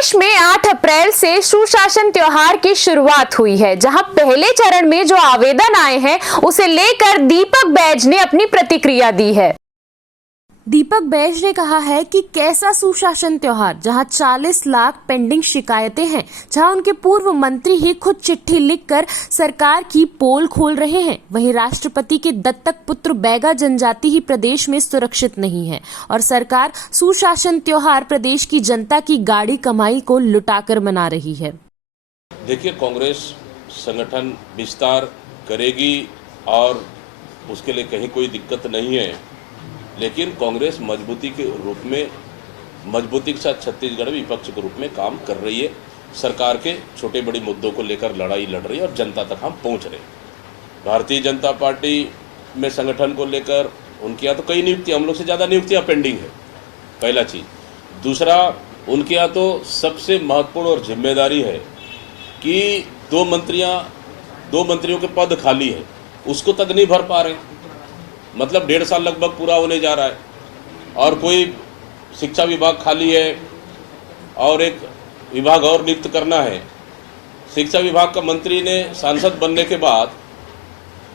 प्रदेश में 8 अप्रैल से सुशासन त्योहार की शुरुआत हुई है, जहां पहले चरण में जो आवेदन आए हैं उसे लेकर दीपक बैज ने अपनी प्रतिक्रिया दी है। दीपक बैज ने कहा है कि कैसा सुशासन त्योहार, जहां 40 लाख पेंडिंग शिकायतें हैं, जहां उनके पूर्व मंत्री ही खुद चिट्ठी लिखकर सरकार की पोल खोल रहे हैं, वहीं राष्ट्रपति के दत्तक पुत्र बैगा जनजाति ही प्रदेश में सुरक्षित नहीं है और सरकार सुशासन त्योहार प्रदेश की जनता की गाड़ी कमाई को लुटाकर मना रही है। देखिए, कांग्रेस संगठन विस्तार करेगी और उसके लिए कहीं कोई दिक्कत नहीं है, लेकिन कांग्रेस मजबूती के साथ छत्तीसगढ़ विपक्ष के रूप में काम कर रही है। सरकार के छोटे बड़े मुद्दों को लेकर लड़ाई लड़ रही है और जनता तक हम पहुंच रहे हैं। भारतीय जनता पार्टी में संगठन को लेकर उनके यहाँ तो कई नियुक्तियाँ, हम लोग से ज़्यादा नियुक्तियाँ पेंडिंग है, पहला चीज़। दूसरा, उनके यहाँ तो सबसे महत्वपूर्ण और जिम्मेदारी है कि दो मंत्रियों के पद खाली है, उसको तक नहीं भर पा रहे। मतलब 1.5 साल लगभग पूरा होने जा रहा है और कोई शिक्षा विभाग खाली है और एक विभाग और नियुक्त करना है। शिक्षा विभाग का मंत्री ने सांसद बनने के बाद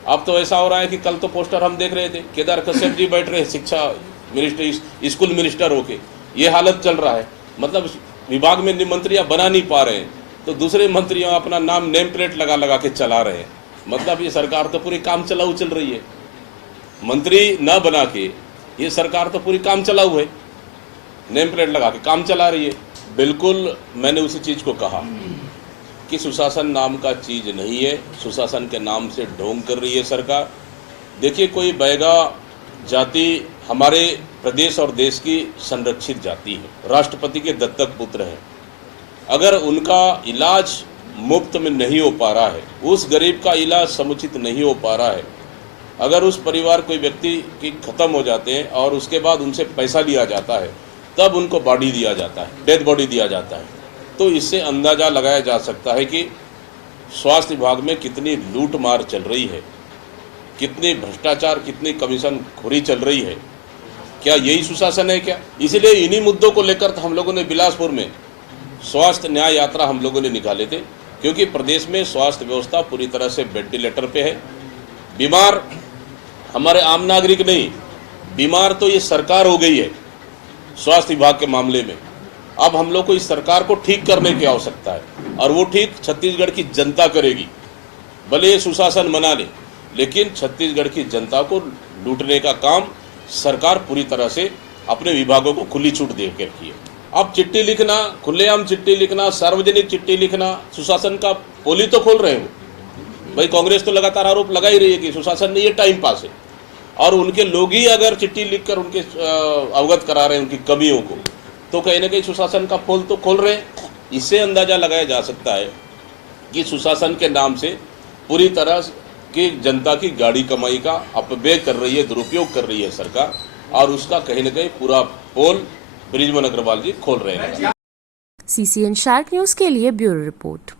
अब तो ऐसा हो रहा है कि कल तो पोस्टर हम देख रहे थे, केदार कश्यप जी बैठ रहे हैं शिक्षा मिनिस्टर, स्कूल मिनिस्टर होके, ये हालत चल रहा है। मतलब विभाग में मंत्रियाँ बना नहीं पा रहे हैं तो दूसरे मंत्रियों अपना नाम नेम प्लेट लगा के चला रहे हैं। मतलब ये सरकार तो पूरी काम चलाऊ चल रही है। मंत्री ना बना के ये सरकार तो पूरी काम चलाऊ है, नेम प्लेट लगा के काम चला रही है। बिल्कुल मैंने उसी चीज़ को कहा कि सुशासन नाम का चीज़ नहीं है, सुशासन के नाम से ढोंग कर रही है सरकार। देखिए, कोई बैगा जाति हमारे प्रदेश और देश की संरक्षित जाति है, राष्ट्रपति के दत्तक पुत्र हैं। अगर उनका इलाज मुफ्त में नहीं हो पा रहा है, उस गरीब का इलाज समुचित नहीं हो पा रहा है, अगर उस परिवार कोई व्यक्ति की ख़त्म हो जाते हैं और उसके बाद उनसे पैसा लिया जाता है, तब उनको बॉडी दिया जाता है, डेथ बॉडी दिया जाता है, तो इससे अंदाज़ा लगाया जा सकता है कि स्वास्थ्य विभाग में कितनी लूट मार चल रही है, कितनी भ्रष्टाचार, कितनी कमीशन खोरी चल रही है। क्या यही सुशासन है क्या? इसलिए इन्हीं मुद्दों को लेकर तो हम लोगों ने बिलासपुर में स्वास्थ्य न्याय यात्रा हम लोगों ने निकाले थे, क्योंकि प्रदेश में स्वास्थ्य व्यवस्था पूरी तरह से वेंटिलेटर पे है। बीमार हमारे आम नागरिक नहीं, बीमार तो ये सरकार हो गई है स्वास्थ्य विभाग के मामले में। अब हम लोग को इस सरकार को ठीक करने की आवश्यकता है और वो ठीक छत्तीसगढ़ की जनता करेगी। भले ये सुशासन मना ले, लेकिन छत्तीसगढ़ की जनता को लूटने का काम सरकार पूरी तरह से अपने विभागों को खुली छूट दे के रखी है। अब चिट्ठी लिखना, खुलेआम चिट्ठी लिखना, सार्वजनिक चिट्ठी लिखना, सुशासन का पोली तो खोल रहे हो भाई। कांग्रेस तो लगातार आरोप लगा ही रही है कि सुशासन नहीं, ये टाइम पास है, और उनके लोग ही अगर चिट्ठी लिखकर उनके अवगत करा रहे हैं उनकी कमियों को, तो कहीं ना कहीं सुशासन का पोल तो खोल रहे हैं। इससे अंदाजा लगाया जा सकता है कि सुशासन के नाम से पूरी तरह की जनता की गाड़ी कमाई का अपव्यय कर रही है, दुरुपयोग कर रही है सरकार, और उसका कहीं ना कहीं पूरा पोल बृजमोहन अग्रवाल जी खोल रहे हैं। CCN शार्क न्यूज के लिए ब्यूरो रिपोर्ट।